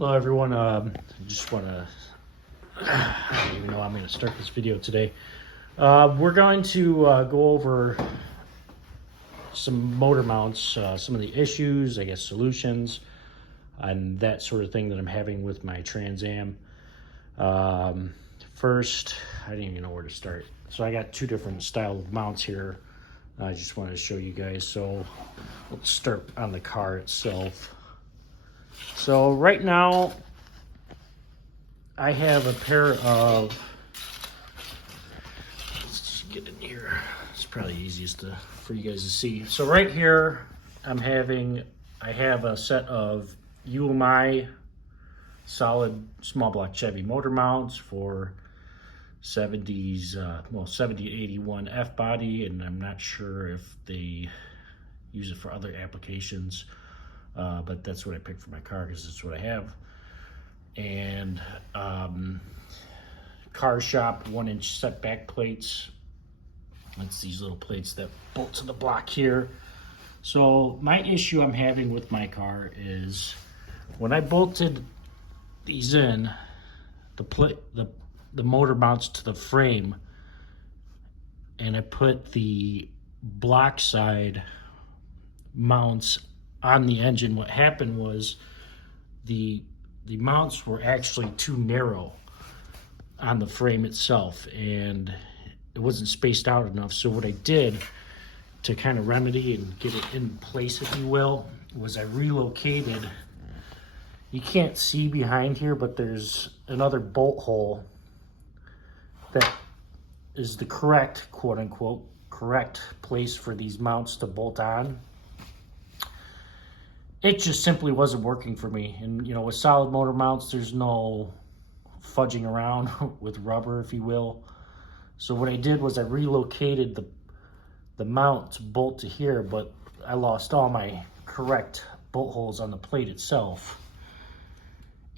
Hello everyone, I just want to, I don't even know how I'm going to start this video today. We're going to go over some motor mounts, some of the issues, I guess solutions, and that sort of thing that I'm having with my Trans Am. First, I didn't even know where to start. So I got two different style of mounts here. I just wanted to show you guys. So let's start on the car itself. So right now, I have a pair of, let's just get in here. It's probably easiest for you guys to see. So right here, I have a set of UMI solid small block Chevy motor mounts for 70s, 70 81 F body, and I'm not sure if they use it for other applications. But that's what I picked for my car because that's what I have. And car shop 1-inch setback plates. It's these little plates that bolt to the block here. So my issue I'm having with my car is when I bolted these in, the motor mounts to the frame, and I put the block side mounts on the engine. What happened was the mounts were actually too narrow on the frame itself, and it wasn't spaced out enough. So what I did to kind of remedy and get it in place, if you will, was I relocated. You can't see behind here, but there's another bolt hole that is the correct, quote unquote, correct place for these mounts to bolt on. It just simply wasn't working for me. And you know, with solid motor mounts, there's no fudging around with rubber, if you will. So what I did was I relocated the mount to bolt to here, but I lost all my correct bolt holes on the plate itself.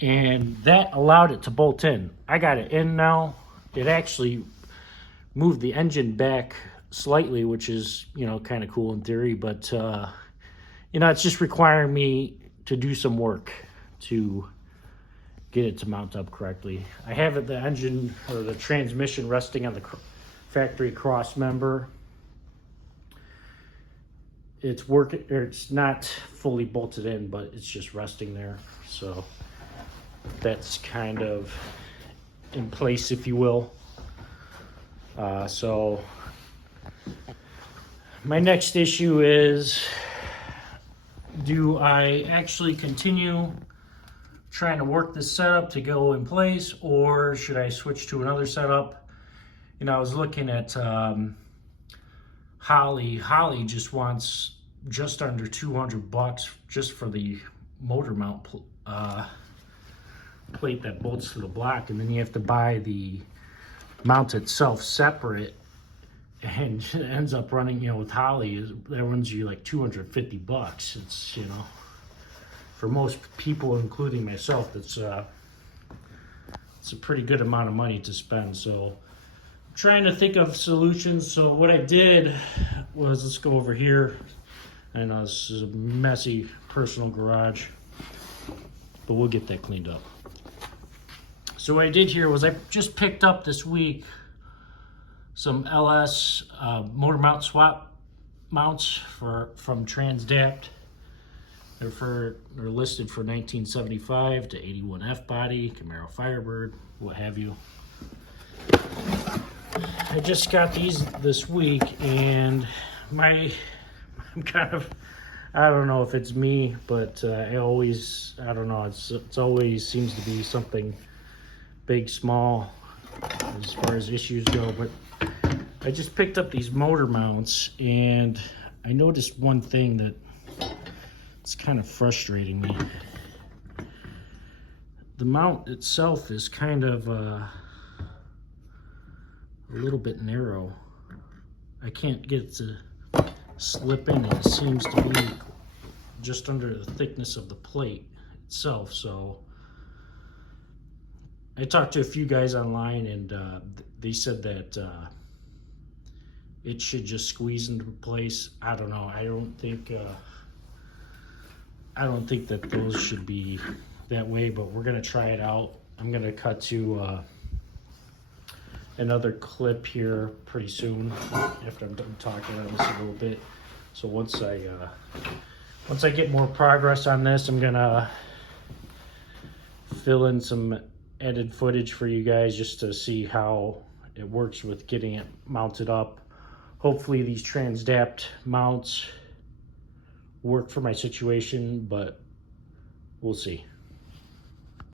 And that allowed it to bolt in. I got it in now. It actually moved the engine back slightly, which is, you know, kind of cool in theory, but you know, it's just requiring me to do some work to get it to mount up correctly. I have the engine or the transmission resting on the factory cross member. It's working, or it's not fully bolted in, but it's just resting there. So that's kind of in place, if you will. So my next issue is, do I actually continue trying to work this setup to go in place, or should I switch to another setup? You know, I was looking at Holly. Holly just wants just under $200 just for the motor mount plate that bolts to the block, and then you have to buy the mount itself separate. And it ends up running, you know, with Holly, that runs you like $250. It's, you know, for most people, including myself, it's a pretty good amount of money to spend. So I'm trying to think of solutions. So what I did was, let's go over here. I know this is a messy personal garage, but we'll get that cleaned up. So what I did here was I just picked up this week some LS motor mount swap mounts from Trans Dapt. They're listed for 1975 to 81 F body, Camaro Firebird, what have you. I just got these this week, and I'm kind of, I don't know if it's me, but I don't know, it's always seems to be something big, small, as far as issues go. But I just picked up these motor mounts, and I noticed one thing that it's kind of frustrating me. The mount itself is kind of a little bit narrow. I can't get it to slip in, and it seems to be just under the thickness of the plate itself. So I talked to a few guys online, and they said that it should just squeeze into place. I don't know. I don't think that those should be that way, but we're gonna try it out. I'm gonna cut to another clip here pretty soon after I'm done talking on this a little bit. So once I get more progress on this, I'm gonna fill in some edited footage for you guys just to see how it works with getting it mounted up. Hopefully these Trans Dapt mounts work for my situation, but we'll see.